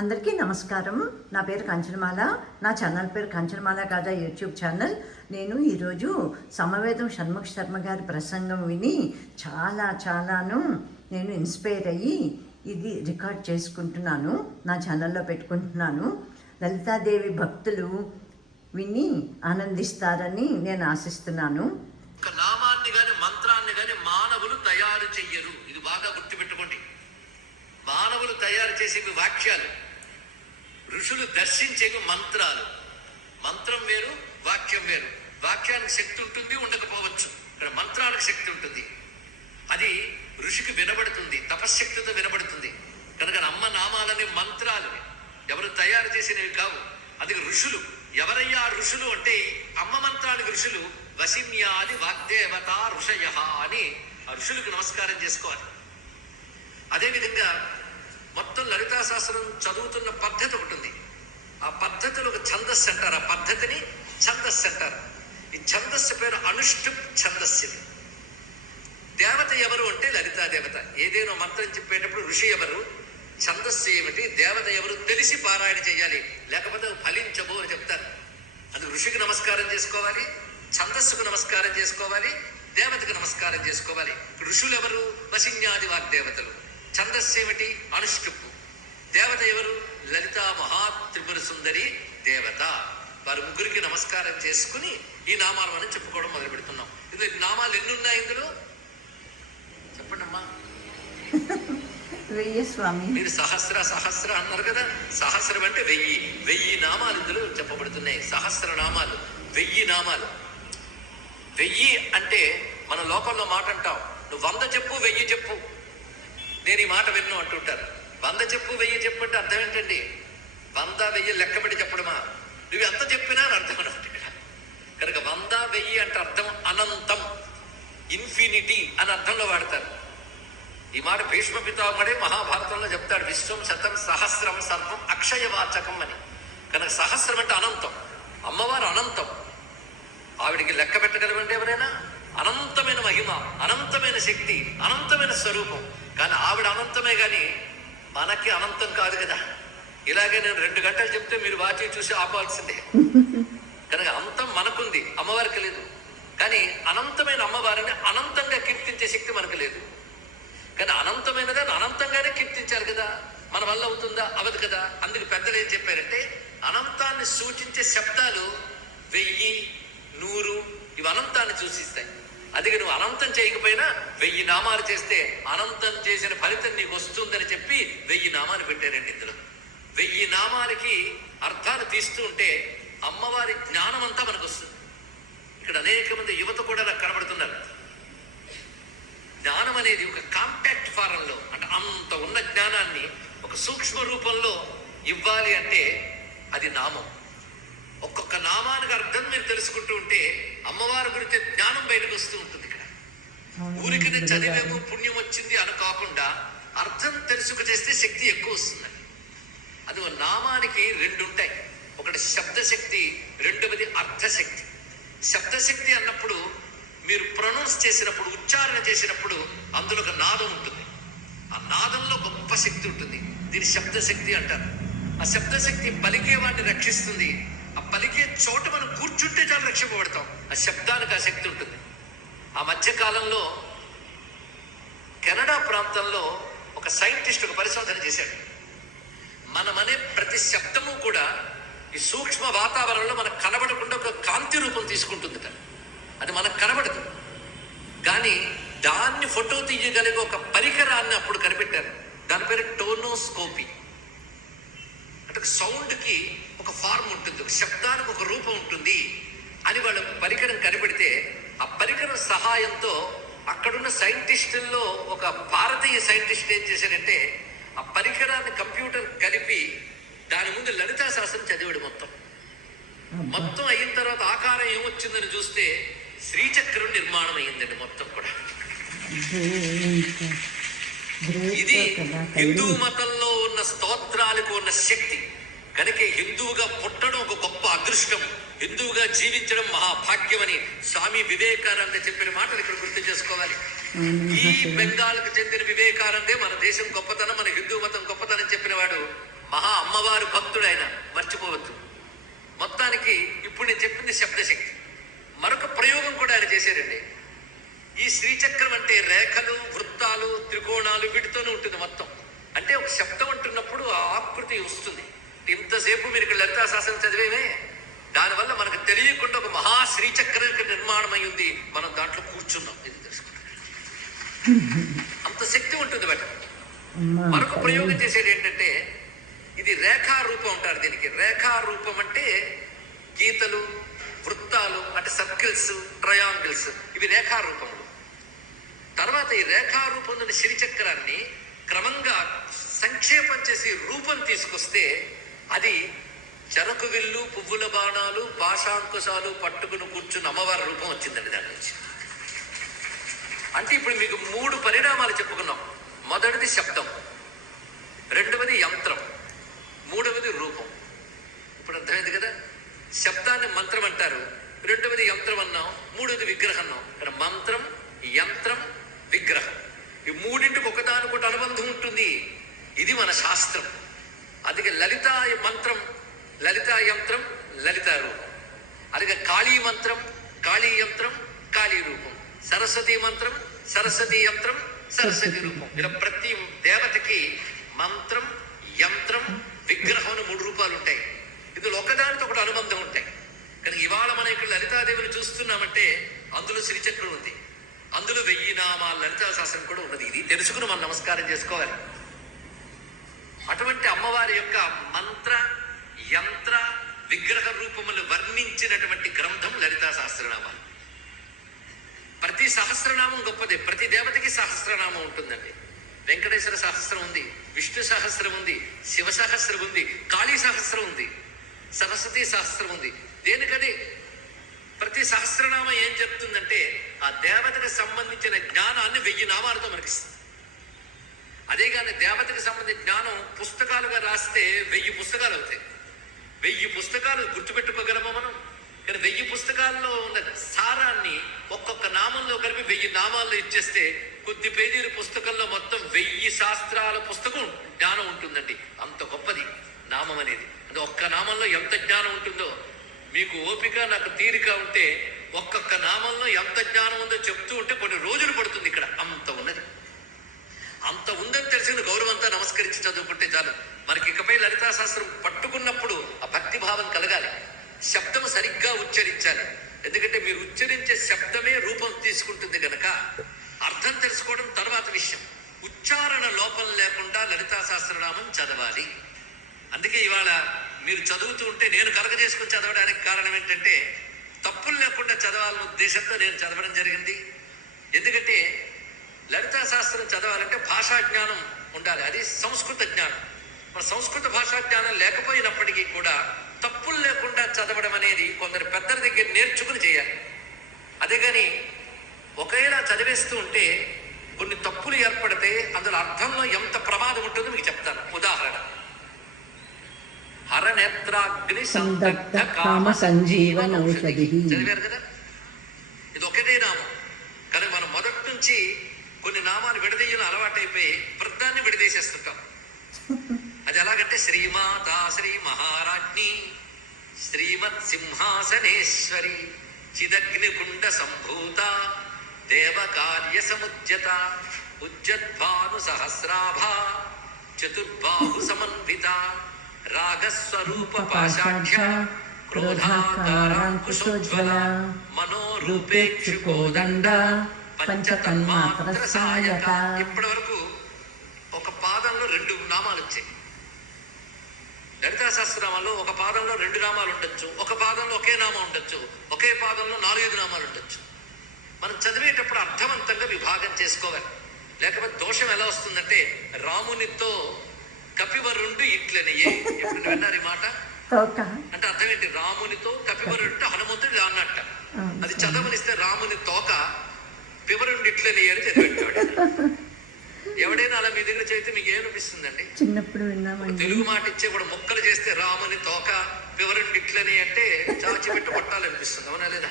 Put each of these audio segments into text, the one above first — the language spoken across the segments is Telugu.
అందరికీ నమస్కారం. నా పేరు కంచనమాల. నా ఛానల్ పేరు కంచనమాల కాదా యూట్యూబ్ ఛానల్. నేను ఈరోజు సమవేదం షణ్ముఖ శర్మ గారి ప్రసంగం విని చాలా చాలాను నేను ఇన్స్పైర్ అయ్యి ఇది రికార్డ్ చేసుకుంటున్నాను. నా ఛానల్లో పెట్టుకుంటున్నాను. లలితాదేవి భక్తులు విని ఆనందిస్తారని నేను ఆశిస్తున్నాను. నామాన్ని కానీ మంత్రాన్ని కానీ మానవులు తయారు చెయ్యరు. ఇది బాగా గుర్తుపెట్టుకోండి. మానవులు తయారు చేసేవి వాక్యాలు. ఋషులు దర్శించేవి మంత్రాలు. మంత్రం వేరు వాక్యం వేరు. వాక్యానికి శక్తి ఉంటుంది ఉండకపోవచ్చు. ఇక్కడ మంత్రాలకు శక్తి ఉంటుంది. అది ఋషికి వినబడుతుంది తపశ్శక్తితో వినబడుతుంది. కనుక అమ్మ నామాలని మంత్రాలని ఎవరు తయారు చేసినవి కావు. అది ఋషులు. ఎవరయ్యా ఆ ఋషులు అంటే అమ్మ మంత్రానికి ఋషులు వసిన్యాది వాగ్దేవత ఋషయ అని ఆ ఋషులకు నమస్కారం చేసుకోవాలి. అదేవిధంగా మొత్తం లలితా శాస్త్రం చదువుతున్న పద్ధతి ఒకటి ఉంది ఆ పద్ధతిలో ఒక ఛందస్సు అంటారు. ఆ పద్ధతిని ఛందస్సు అంటారు. ఈ ఛందస్సు పేరు అనుష్ఠుప్ ఛందస్సు ఇది. దేవత ఎవరు అంటే లలితా దేవత. ఏదేనో మంత్రం చెప్పేటప్పుడు ఋషి ఎవరు? ఛందస్సు ఏమిటి? దేవత ఎవరు? తెలిసి పారాయణ చేయాలి. లేకపోతే ఫలించబో అని చెప్తారు. అది ఋషికి నమస్కారం చేసుకోవాలి. ఛందస్సుకు నమస్కారం చేసుకోవాలి. దేవతకు నమస్కారం చేసుకోవాలి. ఋషులు ఎవరు వసిన్యాది వాగ్దేవతలు. ఛందస్సు ఏమిటి అనుష్టుప్పు దేవత ఎవరు? లలితా మహా త్రిపుర సుందరి దేవత. వారు ముగ్గురికి నమస్కారం చేసుకుని ఈ నామాలు మనం చెప్పుకోవడం మొదలు పెడుతున్నాం. ఇది నామాలు ఎన్ని ఉన్నాయి ఇందులో? చెప్పండి అమ్మా మీరు సహస్ర సహస్ర అన్నారు కదా? సహస్రం అంటే వెయ్యి. వెయ్యి నామాలు ఇందులో చెప్పబడుతున్నాయి. సహస్ర నామాలు. వెయ్యి నామాలు. వెయ్యి అంటే మన లోకంలో మాట అంటాం. నువ్వు వంద చెప్పు వెయ్యి చెప్పు. నేను ఈ మాట విన్ను అంటుంటారు. వంద చెప్పు వెయ్యి చెప్పు అంటే అర్థం ఏంటండి? వంద వెయ్యి లెక్కబడి చెప్పడమా? నువ్వు ఎంత చెప్పినా అని అర్థం అనమాట ఇక్కడ. కనుక వంద వెయ్యి అంటే అర్థం అనంతం. ఇన్ఫినిటీ అని అర్థంలో వాడతారు. ఈ మాట భీష్మ పితామడే మహాభారతంలో చెప్తాడు. విశ్వం శతం సహస్రం సర్వం అక్షయవాచకం అని. కనుక సహస్రం అంటే అనంతం. అమ్మవారు అనంతం. ఆవిడికి లెక్క పెట్టగలవండి ఎవరైనా? అనంతమైన మహిమ అనంతమైన శక్తి అనంతమైన స్వరూపం. కానీ ఆవిడ అనంతమే కానీ మనకి అనంతం కాదు కదా. ఇలాగే నేను రెండు గంటలు చెప్తే మీరు వాచి చూసి ఆపాల్సిందే. కనుక అంతం మనకుంది అమ్మవారికి లేదు. కానీ అనంతమైన అమ్మవారిని అనంతంగా కీర్తించే శక్తి మనకు లేదు. కానీ అనంతమైనదే అనంతంగానే కీర్తించాలి కదా. మన వల్ల అవుతుందా? అవదు కదా. అందుకు పెద్దలు ఏం చెప్పారంటే అనంతాన్ని సూచించే శబ్దాలు వెయ్యి నూరు ఇవి అనంతాన్ని సూచిస్తాయి. అందుకే నువ్వు అనంతం చేయకపోయినా వెయ్యి నామాలు చేస్తే అనంతం చేసిన ఫలితం నీకు వస్తుందని చెప్పి వెయ్యి నామాలు పెట్టారండి ఇందులో. వెయ్యి నామాలకి అర్థాలు తీస్తూ ఉంటే అమ్మవారి జ్ఞానం అంతా మనకు వస్తుంది ఇక్కడ అనేక మంది యువత కూడా నాకు కనబడుతున్నారు. జ్ఞానం అనేది ఒక కాంపాక్ట్ ఫారంలో అంటే అంత ఉన్న జ్ఞానాన్ని ఒక సూక్ష్మ రూపంలో ఇవ్వాలి అంటే అది నామం. ఒక్కొక్క నామానికి అర్థం మీరు తెలుసుకుంటూ ఉంటే అమ్మవారి గురించి జ్ఞానం బయటకు వస్తూ ఉంటుంది ఇక్కడ. ఊరికి చదివేము పుణ్యం వచ్చింది అని కాకుండా అర్థం తెలుసుకు చేస్తే శక్తి ఎక్కువ వస్తుందండి. అది నామానికి రెండు ఉంటాయి. ఒకటి శబ్దశక్తి రెండవది అర్థశక్తి. శబ్దశక్తి అన్నప్పుడు మీరు ప్రొనౌన్స్ చేసినప్పుడు ఉచ్చారణ చేసినప్పుడు అందులో ఒక నాదం ఉంటుంది. ఆ నాదంలో గొప్ప శక్తి ఉంటుంది. దీని శబ్దశక్తి అంటారు. ఆ శబ్దశక్తి పలికే వాడిని రక్షిస్తుంది. ఆ పలికే చోట మనం కూర్చుంటే చాలు రక్షింపబడతాం. ఆ శబ్దానికి ఆ శక్తి ఉంటుంది. ఆ మధ్యకాలంలో కెనడా ప్రాంతంలో ఒక సైంటిస్ట్ ఒక పరిశోధన చేశాడు. మనమనే ప్రతి శబ్దము కూడా ఈ సూక్ష్మ వాతావరణంలో మనకు కనబడకుండా ఒక కాంతి రూపం తీసుకుంటుంది అది మనకు కనబడదు. కానీ దాన్ని ఫోటో తీయగలిగే ఒక పరికరాన్ని అప్పుడు కనిపెట్టారు. దాని పేరు టోనోస్కోపీ. అంటే సౌండ్కి ఒక ఫార్మ్ ఉంటుంది ఒక శబ్దానికి ఒక రూపం ఉంటుంది అని వాళ్ళు పరికరం కనిపెడితే ఆ పరికరం సహాయంతో అక్కడున్న సైంటిస్టుల్లో ఒక భారతీయ సైంటిస్ట్ ఏం చేశాడంటే ఆ పరికరాన్ని కంప్యూటర్ కలిపి దాని ముందు లలితా శాస్త్రం చదివాడు మొత్తం. మొత్తం అయిన తర్వాత ఆకారం ఏమొచ్చిందని చూస్తే శ్రీచక్రం నిర్మాణం అయ్యిందండి మొత్తం కూడా. ఇది హిందూ మతంలో ఉన్న స్తోత్రాలకు ఉన్న శక్తి. కనుక హిందువుగా పుట్టడం ఒక గొప్ప అదృష్టం. హిందువుగా జీవించడం మహాభాగ్యమని స్వామి వివేకానంద చెప్పిన మాటలు ఇక్కడ గుర్తు చేసుకోవాలి. ఈ బెంగాల్కు చెందిన వివేకానందే మన దేశం గొప్పతనం మన హిందూ మతం గొప్పతనం చెప్పిన వాడు మహా అమ్మవారు భక్తుడైన మర్చిపోవద్దు. మొత్తానికి ఇప్పుడు నేను చెప్పింది శబ్దశక్తి. మరొక ప్రయోగం కూడా ఆయన చేశారండి. ఈ శ్రీచక్రం అంటే రేఖలు వృత్తాలు త్రికోణాలు వీటితోనే ఉంటుంది మొత్తం. అంటే ఒక శబ్దం అంటున్నప్పుడు ఆ ఆకృతి వస్తుంది. ఇంతసేపు మీరు ఇక్కడ లలితా శాస్త్రం చదివేమే? దానివల్ల మనకు తెలియకుండా ఒక మహా శ్రీచక్రం నిర్మాణం అయి ఉంది. మనం దాంట్లో కూర్చున్నాం. ఇది తెలుసుకుంటాం అంత శక్తి ఉంటుంది బట్. మరొక ప్రయోగం చేసేది ఏంటంటే ఇది రేఖారూపం అంటారు దీనికి. రేఖారూపం అంటే గీతలు వృత్తాలు అంటే సర్కిల్స్ ట్రయాంగిల్స్. ఇవి రేఖారూపములు. తర్వాత ఈ రేఖారూపం ఉన్న శ్రీచక్రాన్ని క్రమంగా సంక్షేపం చేసి రూపం తీసుకొస్తే అది చెరకు విల్లు పువ్వుల బాణాలు పాషాంకుశాలు పట్టుకుని కూర్చుని అమ్మవారి రూపం వచ్చిందండి దాని నుంచి. అంటే ఇప్పుడు మీకు మూడు పరిణామాలు చెప్పుకున్నాం. మొదటిది శబ్దం రెండవది యంత్రం మూడవది రూపం. ఇప్పుడు అర్థమైంది కదా? శబ్దాన్ని మంత్రం అంటారు. రెండవది యంత్రం అన్నాం మూడవది విగ్రహం అన్నాం. ఇక్కడ మంత్రం యంత్రం విగ్రహం. ఈ మూడింటికి ఒకదానికొకటి అనుబంధం ఉంటుంది. ఇది మన శాస్త్రం. అందుకే లలిత మంత్రం లలిత యంత్రం లలిత రూపం. అలాగే కాళీ మంత్రం కాళీ యంత్రం కాళీ రూపం. సరస్వతి మంత్రం సరస్వతి యంత్రం సరస్వతి రూపం. ఇలా ప్రతి దేవతకి మంత్రం యంత్రం విగ్రహం అని మూడు రూపాలు ఉంటాయి. ఇందులో ఒకదానితో ఒకటి అనుబంధం ఉంటాయి. కానీ ఇవాళ మనం ఇక్కడ లలితాదేవిని చూస్తున్నామంటే అందులో శ్రీచక్రం ఉంది. అందులో వెయ్యి నామాల లలితా శాస్త్రం కూడా ఉన్నది. ఇది తెలుసుకుని మనం నమస్కారం చేసుకోవాలి. అటువంటి అమ్మవారి యొక్క మంత్ర యంత్ర విగ్రహ రూపములు వర్ణించినటువంటి గ్రంథం లలితా సహస్రనామాలు. ప్రతి సహస్రనామం గొప్పదే. ప్రతి దేవతకి సహస్రనామం ఉంటుందండి. వెంకటేశ్వర సహస్రం ఉంది విష్ణు సహస్రం ఉంది శివ సహస్రం ఉంది కాళీ సహస్రం ఉంది సరస్వతి సహస్రం ఉంది. దేనికది ప్రతి సహస్రనామం ఏం చెప్తుందంటే ఆ దేవతకి సంబంధించిన జ్ఞానాన్ని వెయ్యి నామాలతో మనకిస్తుంది. అదే కానీ దేవతకి సంబంధించిన జ్ఞానం పుస్తకాలుగా రాస్తే వెయ్యి పుస్తకాలు అవుతాయి. వెయ్యి పుస్తకాలు గుర్తుపెట్టుకోగలమా మనం? కానీ వెయ్యి పుస్తకాల్లో ఉన్న సారాన్ని ఒక్కొక్క నామంలో కలిపి వెయ్యి నామాల్లో ఇచ్చేస్తే కొద్ది పేజీల పుస్తకంలో మొత్తం వెయ్యి శాస్త్రాల పుస్తకం జ్ఞానం ఉంటుందండి. అంత గొప్పది నామం అనేది. అంటే ఒక్క నామంలో ఎంత జ్ఞానం ఉంటుందో మీకు ఓపిక నాకు తీరిక ఉంటే ఒక్కొక్క నామంలో ఎంత జ్ఞానం ఉందో చెప్తూ ఉంటే కొన్ని రోజులు పడుతుంది ఇక్కడ. అంత ఉన్నది. అంత ఉందని తెలిసిన గౌరవంతా నమస్కరించి చదువుకుంటే చాలు. మనకి ఇకపై లలితా శాస్త్రం పట్టుకున్నప్పుడు ఆ భక్తి భావం కలగాలి. శబ్దం సరిగ్గా ఉచ్చరించాలి. ఎందుకంటే మీరు ఉచ్చరించే శబ్దమే రూపం తీసుకుంటుంది గనక అర్థం తెలుసుకోవడం తర్వాత విషయం. ఉచ్చారణ లోపం లేకుండా లలితా సహస్రనామం చదవాలి. అందుకే ఇవాళ మీరు చదువుతూ ఉంటే నేను కలగజేసుకుని చదవడానికి కారణం ఏంటంటే తప్పులు లేకుండా చదవాలన్న ఉద్దేశంతో నేను చదవడం జరిగింది. ఎందుకంటే లలితా శాస్త్రం చదవాలంటే భాషా జ్ఞానం ఉండాలి. అది సంస్కృత జ్ఞానం. మన సంస్కృత భాషా జ్ఞానం లేకపోయినప్పటికీ కూడా తప్పులు లేకుండా చదవడం అనేది కొందరు పెద్దల దగ్గర నేర్చుకుని చేయాలి. అదే కానీ ఒకవేళ చదివేస్తూ ఉంటే కొన్ని తప్పులు ఏర్పడితే అందులో అర్థంలో ఎంత ప్రమాదం ఉంటుందో మీకు చెప్తాను ఉదాహరణ హరనేత్రాగ్ని సందగ్ధ కామ సంజీవనౌషధి. చదివారు కదా? ఇది ఒకటే నామం. కానీ మనం మొదటి నుంచి కొన్ని నామాలు విడదీయడం అలవాటైపోయి వృద్ధాన్ని విడదీసేస్తుంటాం. అది ఎలాగంటే శ్రీమాతా శ్రీ మహారాజ్ని శ్రీమత్ సింహాసనేశ్వరి చిదగ్నిగుండ సంభూత దేవకార్య సముద్యత ఉజ్జద్భాను సహస్రాభ చతుర్బాహు సమన్విత. రాగస్వరూప పాశాఢ్య క్రోధాకారాంకుశోజ్వల మనోరూపేక్షుకోదండ పంచతన్మాత్ర సాయక ఇప్పటి వరకు ఒక పాదంలో రెండు నామాలు వచ్చాయి లలితా సహస్రనామాల్లో ఒక పాదంలో రెండు నామాలు ఉండొచ్చు ఒక పాదంలో ఒకే నామం ఉండొచ్చు ఒకే పాదంలో నాలుగైదు నామాలు ఉండొచ్చు మనం చదివేటప్పుడు అర్థవంతంగా విభాగం చేసుకోవాలి. లేకపోతే దోషం ఎలా వస్తుందంటే రామునితో కపివరుండు ఇట్లనియే ఎప్పుడు విన్నారు ఈ మాట అంటే అర్థం ఏంటి రామునితో కపివరుడు అంటే హనుమంతుడు అన్నట్ట అది చదవనిస్తే రాముని తోక పివరుండి ఇట్లని అని చదివెట్టాడు ఎవడైనా అలా మీ దగ్గర చదివితే మీకు ఏమనిపిస్తుందండి? చిన్నప్పుడు తెలుగు మాట ఇచ్చే కూడా మొక్కలు చేస్తే రాముని తోక పివరుండి ఇట్లని అంటే చాచి పెట్టి కొట్టాలనిపిస్తుంది. అవునా లేదా?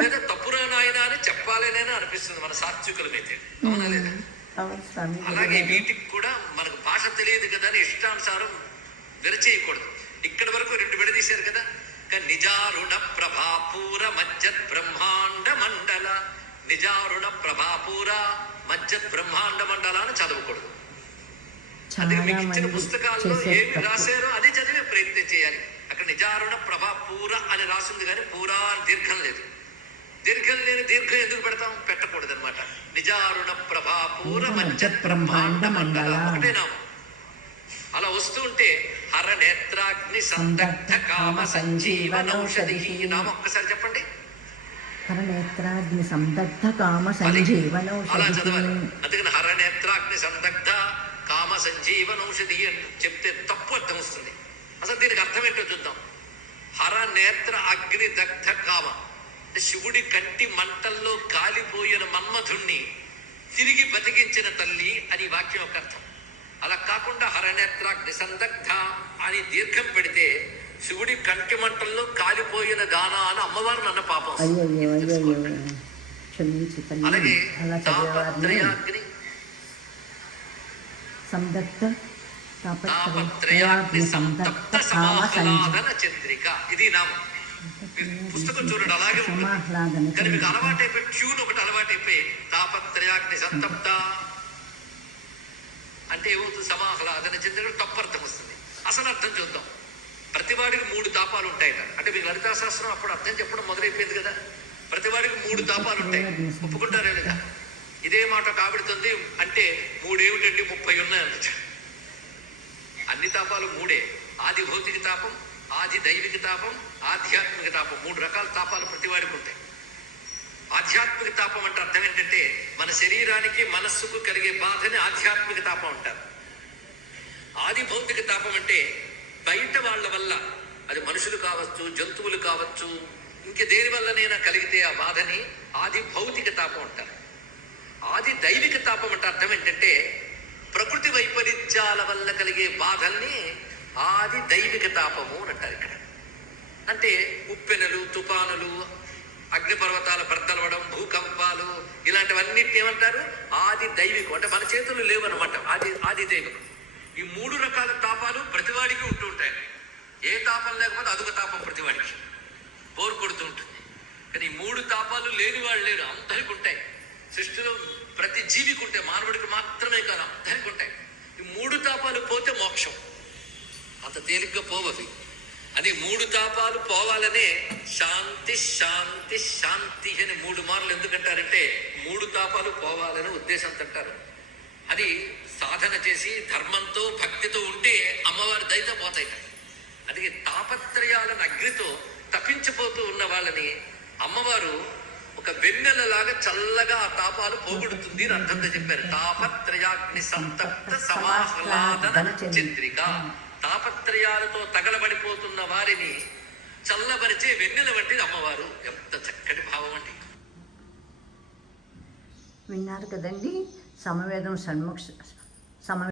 లేదా తప్పురా నాయన అని చెప్పాలనేనా అనిపిస్తుంది మన సాత్వికుల మీద. అవునా లేదా? అలాగే వీటికి కూడా మనకు భాష తెలియదు కదా అని ఇష్టానుసారం విరచేయకూడదు. ఇక్కడి వరకు రెండు విడదీశారు కదా. నిజారుణ ప్రభాపూర మజ్జత్ బ్రహ్మాండ మండల. నిజారుణ ప్రభాపూర మజ్జత్ బ్రహ్మాండ మండల అని చదవకూడదు. అది మీకు ఇచ్చిన పుస్తకాల్లో ఏమి రాశారో అదే చదివే ప్రయత్నం చేయాలి. అక్కడ నిజారుణ ప్రభా పూర అని రాసింది కానీ పూరా దీర్ఘం లేదు. దీర్ఘం లేని దీర్ఘం ఎందుకు పెడతాం? పెట్టకూడదు అనమాట నిజారుణ ప్రభా పూర మజ్జత్ బ్రహ్మాండ మండల ఒకటే నామం అలా వస్తూ ఉంటే హర నేత్రాగ్ని సందగ్ధ కామ సంజీవనౌషధి. నామం ఒక్కసారి చెప్పండి. హరనేత్రాగ్ని సందగ్ధ కామ అలా చదవాలి. అందుకని హర నేత్రాగ్ని సందగ్ధ కామ సంజీవనౌషధి అని చెప్తే తప్పు అర్థం వస్తుంది. అసలు దీనికి అర్థం ఏంటో చూద్దాం. హర నేత్ర అగ్ని దగ్ధ కామ. శివుడి కంటి మంటల్లో కాలిపోయిన మన్మధుణ్ణి తిరిగి బతికించిన తల్లి అని వాక్యం ఒక అర్థం. అలా కాకుండా హరనేత్రాగ్ని సందగ్ధ అని దీర్ఘం పెడితే శివుడి కంటి మంటల్లో కాలిపోయిన దానా అని అమ్మవారు నన్న పాపం. అలాగే తాపత్రయాగ్ని సందగ్ధ తాపత్రయాగ్ని సంతప్త సమాహ్లాదన చంద్రిక. ఇది నామం. పుస్తకం చూడండి అలాగే ఉంటుంది. కానీ మీకు. అలవాటైపోయి ట్యూన్ ఒకటి అలవాటైపోయి తాపత్రయాగ్ని సంతప్త. అంటే ఏమవుతుంది? సమాహ్లాదన చంద్రిక తప్పర్థం వస్తుంది. అసలు అర్థం చూద్దాం. ప్రతివాడికి మూడు తాపాలు ఉంటాయట అంటే మీకు లలితా శాస్త్రం అప్పుడు అర్థం చెప్పడం మొదలైపోయింది కదా. ప్రతివాడికి మూడు తాపాలు ఉంటాయి. ఒప్పుకుంటారే లేదా? ఇదే మాట కాబడుతుంది అంటే మూడేమిటండి? ముప్పై ఉన్నాయంట అన్ని తాపాలు మూడే. ఆది భౌతిక తాపం ఆది దైవిక తాపం ఆధ్యాత్మిక తాపం మూడు రకాల తాపాలు ప్రతివాడికి ఉంటాయి ఆధ్యాత్మిక తాపం అంటే అర్థం ఏంటంటే మన శరీరానికి మనస్సుకు కలిగే బాధని ఆధ్యాత్మిక తాపం అంటారు. ఆది భౌతిక తాపం అంటే బయట వాళ్ళ వల్ల అది మనుషులు కావచ్చు జంతువులు కావచ్చు ఇంక దేని వల్లనైనా కలిగితే ఆ బాధని ఆది భౌతిక తాపం అంటారు. ఆది దైవిక తాపం అంటే అర్థం ఏంటంటే ప్రకృతి వైపరీత్యాల వల్ల కలిగే బాధల్ని ఆది దైవిక తాపము అని అంటారు ఇక్కడ. అంటే ఉప్పెనలు తుఫానులు అగ్నిపర్వతాల బర్దలవడం భూకంపాలు ఇలాంటివన్నిటిని ఏమంటారు? ఆది దైవికం. అంటే మన చేతులు లేవన్నమాట. ఆది ఆది దైవికం. ఈ మూడు రకాల తాపాలు ప్రతివాడికి ఉంటూ ఉంటాయి. ఏ తాపం లేకపోతే అదొక తాపం ప్రతివాడికి బోరు కొడుతూ ఉంటుంది. కానీ ఈ మూడు తాపాలు లేని వాళ్ళు లేరు. అందరికి ఉంటాయి. సృష్టిలో ప్రతి జీవికి ఉంటాయి. మానవుడికి మాత్రమే కాదు అందరికి ఉంటాయి. ఈ మూడు తాపాలు పోతే మోక్షం. అంత తేలిగ్గా పోవవి అని మూడు తాపాలు పోవాలనే శాంతి శాంతి శాంతి అని మూడు మార్లు ఎందుకంటారంటే మూడు తాపాలు పోవాలని ఉద్దేశంతో అంటారు. అది సాధన చేసి ధర్మంతో భక్తితో ఉంటే అమ్మవారి దయతో పోతాయి. అది తాపత్రయాలను అగ్నితో తప్పించిపోతూ ఉన్న వాళ్ళని అమ్మవారు ఒక వెన్నెలలాగా చల్లగా ఆ తాపాలు పోగొడుతుంది అని అర్థంతో చెప్పారు. తాపత్రయాగ్ని సంతప్త సమాహ్లాదన చంద్రిక. తాపత్రయాలతో తగలబడిపోతున్న వారిని చల్లబరిచే వెన్నెల వంటిది అమ్మవారు. ఎంత చక్కటి భావం అండి. విన్నారు కదండి? సమవేదం షణ్ముఖ సమ